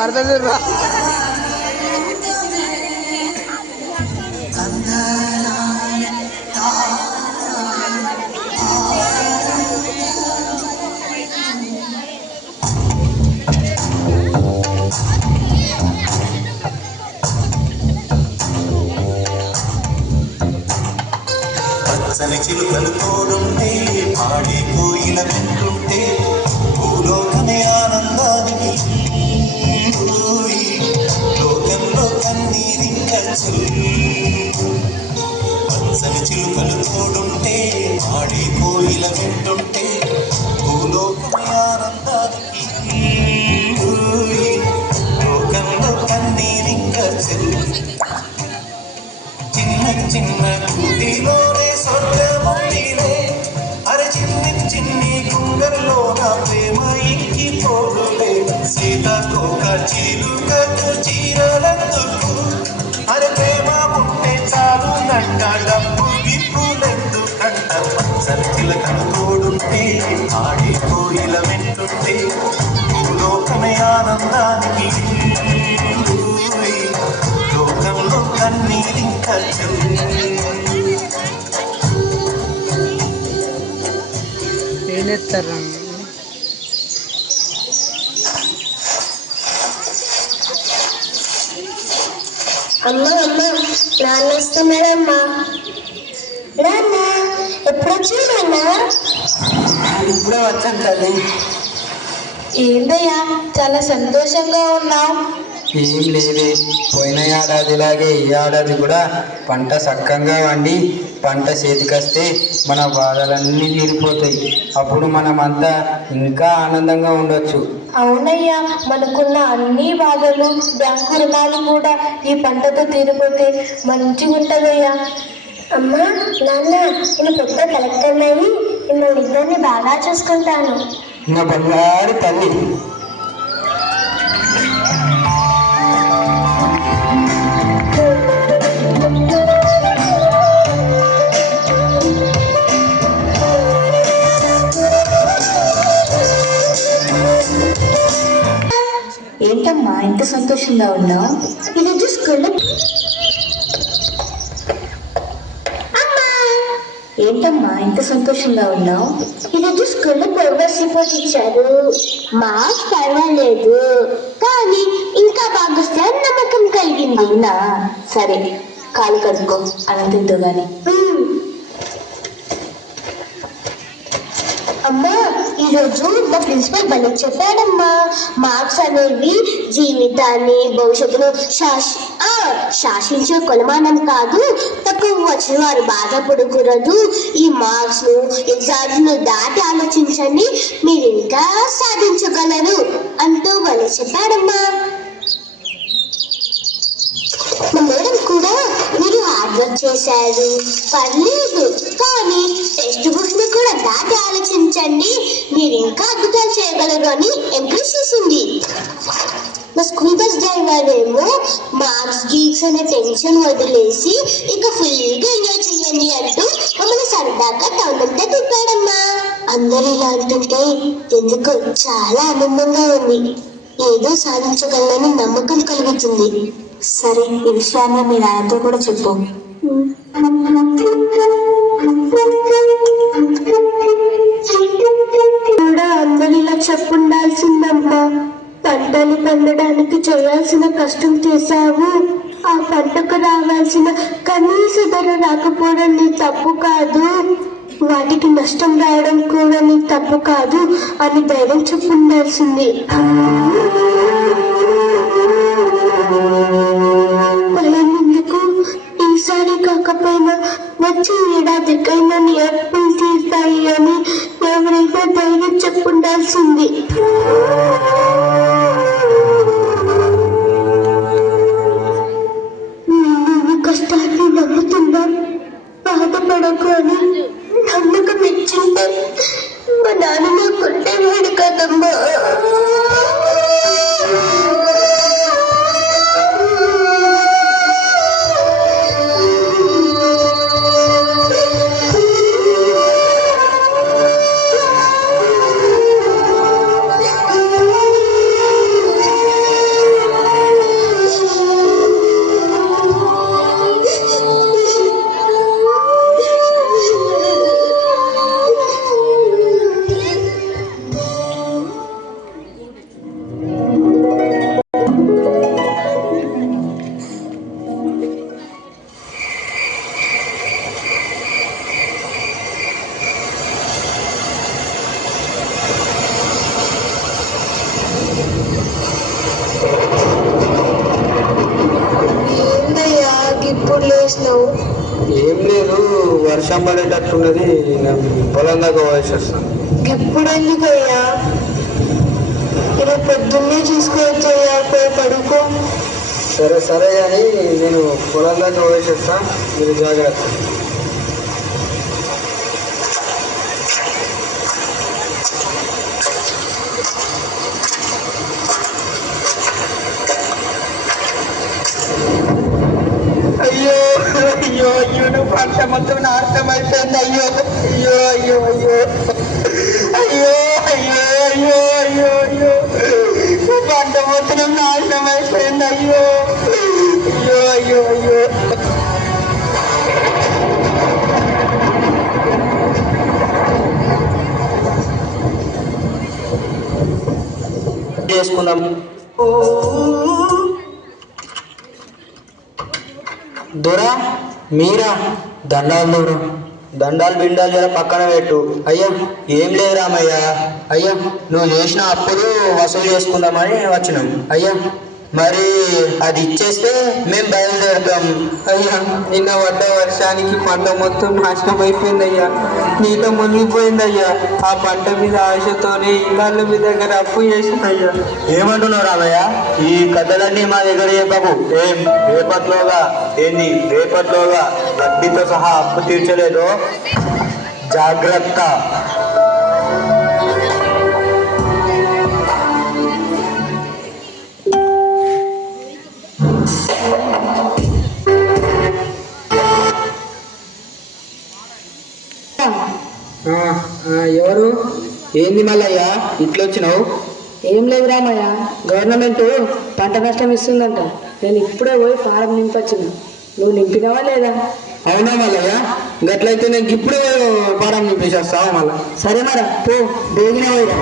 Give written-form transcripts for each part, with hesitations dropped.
మరదలు పచ్చని చిలుకలు తోడుంటే పాడే కోయిల వింటుంటే భూలోకమే ఆనందానికి లోకంలో కన్నీరింక పచ్చని చిలుకలు తోడుంటే పాడే కోయిల వింటుంటే భూలోకమే ఆనందానికి లోకంలో కన్నీరింక చిన్న చిన్న కుటిలోనే స్వర్గముందిలే అరే చిన్ని చిన్ని గుండెల్లో నా ప్రేమ ఇంకి పోడులే సీతకోక చిలుకకు చీరలందుకు అరే ప్రేమ ఉంటే చాలు నంట డబ్బు గిప్పులెందుకంట పచ్చని చిలకలు తోడుంటే ఆడి కోయిల వెంటుంటే భూలోకమే ఆనందానికి లోకంలో కన్నీరింక ఏనేస్తారా అమ్మా అమ్మా నాన్న వస్తున్నాడమ్మా. నాన్న ఎప్పుడు వచ్చావు నాన్న? ఇప్పుడే వచ్చాను తల్లి. ఏందయ్యా చాలా సంతోషంగా ఉన్నావు? ఏం లేదే, పోయిన ఏడాదిలాగే ఈ ఏడాది కూడా పంట సక్కంగా వండి పంట చేతికొస్తే మన బాధలన్నీ తీరిపోతాయి. అప్పుడు మనమంతా ఇంకా ఆనందంగా ఉండొచ్చు. అవునయ్యా, మనకున్న అన్ని బాధలు బ్యాంకు రుణాలు కూడా ఈ పంటతో తీరిపోతే మంచిగా ఉంటుందయ్యా. అమ్మా నాన్న, నేను పెద్ద కలెక్టర్ అయ్యి మిమ్మల్ని ఇద్దరిని బాగా చూసుకుంటాను. నా బంగారు తల్లి. ఏంటమ్మా ఇంత సంతోషంగా ఉన్నావు? ఈరోజు స్కూల్లో ఏంటమ్మా ఇంత సంతోషంగా ఉన్నావు? ఈరోజు స్కూల్లో ప్రోగ్రెస్ రిపోర్ట్ ఇచ్చారు. మార్క్స్ పర్వాలేదు కానీ ఇంకా బాగా నమ్మకం కలిగింది. అవునా, సరే కాలు కడుక్కో అనంతంతో గాని. అమ్మా ఈరోజు మా ప్రిన్సిపల్ భలే చెప్పాడమ్మా, మార్క్స్ అనేవి జీవితాన్ని భవిష్యత్తును శాసించే కొలమానం కాదు, తక్కువ వచ్చిన వారు బాధపడకూడదు, ఈ మార్క్స్ ను ఎగ్జామ్స్ ను దాటి ఆలోచించండి, మీరు ఇంకా సాధించగలరు అంటూ భలే చెప్పాడమ్మా. మా మేడం కూడా మీరు హార్డ్ వర్క్ చేశారు పర్లేదు కానీ టెక్స్ట్ బుక్స్ ని కూడా దాటి ఆలోచించండి, మీరు ఇంకా అద్భుతాలు చేయగలరు అని ఎంకరేజ్ చేసింది. మా స్కూల్ బస్ డ్రైవర్ ఏమో మార్క్స్ గీక్స్ అనే టెన్షన్ వదిలేసి ఇక ఫుల్గా ఎంజాయ్ చేయండి అంటూ మమ్మల్ని సరదాగా టౌన్ అంతా తిప్పాడమ్మా. అందరూ ఇలా అంటుంటే ఎందుకు చాలా ఆనందంగా ఉంది, ఏదో సాధించగలనని నమ్మకం కలుగుతుంది. సరే ఈ విషయాన్ని మీ నాన్నతో కూడా చెప్పు. కూడా అందరిలా చెప్పుండాల్సిందమ్మా, పంటలు పండడానికి చేయాల్సిన కష్టం చేశావు, ఆ పంటకు రావాల్సిన కనీస ధర రాకపోవడం నీ తప్పు కాదు, వాటికి నష్టం రావడం కూడా నీ తప్పు కాదు అని ధైర్యం చెప్పుండాల్సింది. భయమెందుకు, ఈసారి కాకపోయినా వచ్చే ఏడాదికైనా నీ అప్పులు తీస్తాయి అని ఎవరైనా ధైర్యం చెప్పుండాల్సింది. నేను కష్టాన్ని నమ్ముతున్నా, బాధపడకు అని నమ్మకం ఇచ్చింటే మా నాన్న నాకు కొట్టేవాడు కదమ్మా. వర్షం పడేటట్టున్నది, నేను పొలం దాకా పోయేసి వస్తాను. ఇప్పుడు ఎందుకయ్యా? రేపు పొద్దున్నే తీసుకొచ్చయ్యా, పోయి పడుకో. సరే సరే కానీ నేను పొలం దాకా పోయేసి వస్తాను, మీరు జాగ్రత్త. అయ్యో అయ్యో అయ్యో, నువ్వు పంట మొత్తం నాశనం అయిపోయింది. అయ్యో అయ్యో అయ్యో అయ్యో అయ్యో అయ్యో అయ్యో అయ్యో అయ్యో, పంట మొత్తం నాశనం అయిపోయింది. అయ్యో అయ్యో అయ్యో అయ్యో. చేసుకుందాం. దొరా మీరా? దండాలు దూరు, దండాలు బిండాలు జర పక్కన పెట్టు. అయ్యా ఏం లేదు రామయ్య, అయ్యా నువ్వు చేసిన అప్పులు వసూలు చేసుకుందామని వచ్చినాం. అయ్యా మరి అది ఇచ్చేస్తే మేము బయలుదేరుతాం. అయ్యా నిన్న పడ్డ వర్షానికి పంట మొత్తం నాశనం అయిపోయింది. అయ్యా నీతో మునిగిపోయింది. అయ్యా ఆ పంట మీద ఆశతోనే ఇళ్ళ మీ దగ్గర అప్పు చేసింది. అయ్యా ఏమంటున్నావు రామయ్య? ఈ కథలన్నీ మా దగ్గర చెప్పకు. ఏం రేపట్లోగా ఏంది? రేపట్లోగా వడ్డీతో సహా అప్పు తీర్చలేదో జాగ్రత్త. ఎవరు? ఏంది మల్లయ్య ఇట్లా వచ్చినావు? ఏం లేదు రామయ్య, గవర్నమెంట్ పంట నష్టం ఇస్తుందంట. నేను ఇప్పుడే పోయి ఫారం నింపొచ్చిన. నువ్వు నింపినావా లేదా? అవునా మల్లయ్య? గట్లయితే నేను ఇప్పుడే ఫారం నింపేసేస్తావా మళ్ళా? సరే మరి పో, బేగిన పోయిరా.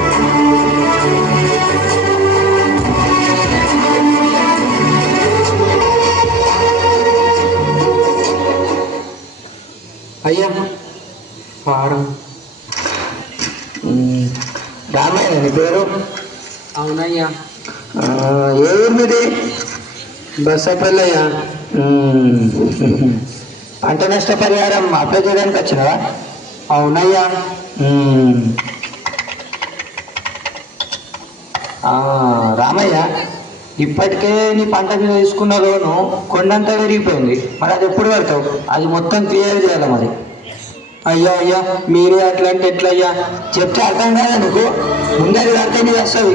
అయ్యా ఫారం. రామయ్య నీ పేరు? అవునయ్యా. ఏ ఊరు మీది? బస్సపల్లయ్యా. పంట నష్ట పరిహారం అప్లై చేయడానికి వచ్చినావా? అవునయ్యా. రామయ్య ఇప్పటికే నీ పంట మీద తీసుకున్న లోను కొండంతా విరిగిపోయింది. మరి అది ఎప్పుడు కడతావు? అది మొత్తం క్లియర్ చేయాలి మరి. అయ్యా అయ్యా మీరే అట్లా అంటే ఎట్లయ్యా? చెప్తే అర్థం కాదా నీకు? ముందరి కడితే నీకు వస్తుంది.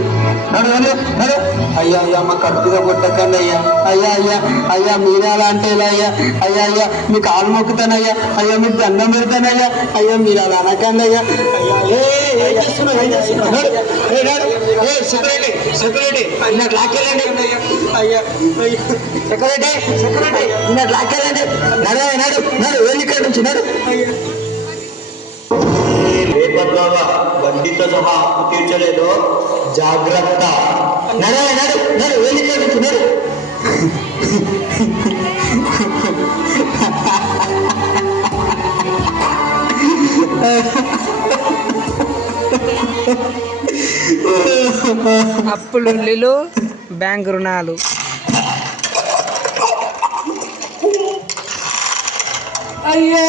నడు నడు నడు. అయ్యా అయ్యా మా కడుపుగా కొట్టకండి అయ్యా. అయ్యా అయ్యా అయ్యా మీరే అలా అంటే ఎలా అయ్యా? అయ్యా అయ్యా మీ కాలు మొక్కుతానయ్యా. అయ్యా మీకు దండం పెడతానయ్యా. అయ్యా మీరు అలా అనకండి అయ్యా. అయ్యా సెక్యూరిటీ సెక్యూరిటీ ఇన్నట్టు లాక్కెళ్ళండి. అయ్యా అయ్యా సెక్యూరిటీ సెక్యూరిటీ ఇన్నట్టు లాక్కెళ్ళండి. నడు నడు నడు, వెళ్ళి ఇక్కడ నుంచి నడు. అయ్యా రేపట్లోగా వడ్డీతో సహా అప్పు తీర్చలేదో జాగ్రత్త. నడు నడు నడు, వెళ్ళి ఇక్కడ నుంచి నడు. అప్పులు, బ్యాంక్ రుణాలు. అయ్యో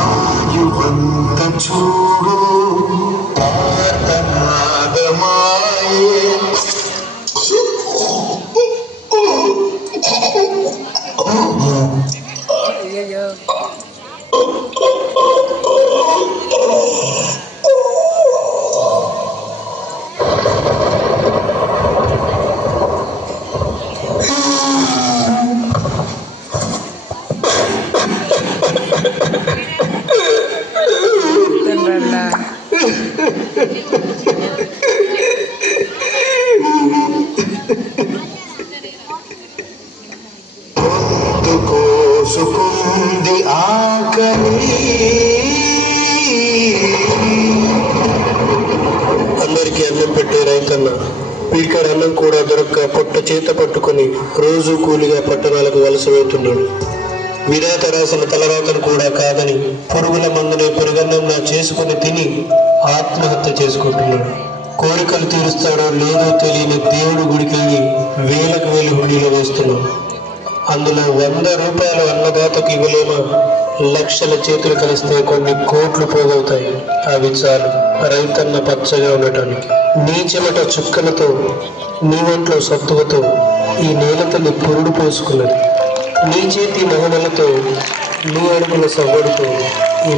ఆయువంత చూడు ఆర్తనాదమాయే అయ్యయ్యో. కోసుకుంది ఆకలి. అందరికీ అన్నం పెట్టే రైతన్న పీకడ అన్నం కూడా దొరక్క పొట్ట చేత పట్టుకొని రోజు కూలిగా పట్టణాలకు వలస వెళ్తున్నాడు. విధాత రాసిన తలరాతను కూడా కాదని పురుగుల మందుని పురుగన్నంలా చేసుకుని తిని ఆత్మహత్య చేసుకుంటున్నాడు. కోరికలు తీరుస్తాడో లేదో తెలియని దేవుడి గుడికి వెళ్ళి వేలకు వేలు హుండీలో వేస్తున్నాం. అందులో 100 రూపాయలు అన్నదాతకు ఇవ్వలేమా? లక్షల చేతులు కలిస్తే కొన్ని కోట్లు పోగవుతాయి. అవి చాలు రైతన్న పచ్చగా ఉండటానికి. నీ చెమట చుక్కలతో, నీ ఒంట్లో సత్తువతో ఈ నేల తల్లి పురుడు పోసుకున్నది. నీ చేతి మహిమలతో, నీ అడుగుల సవ్వడితో ఈ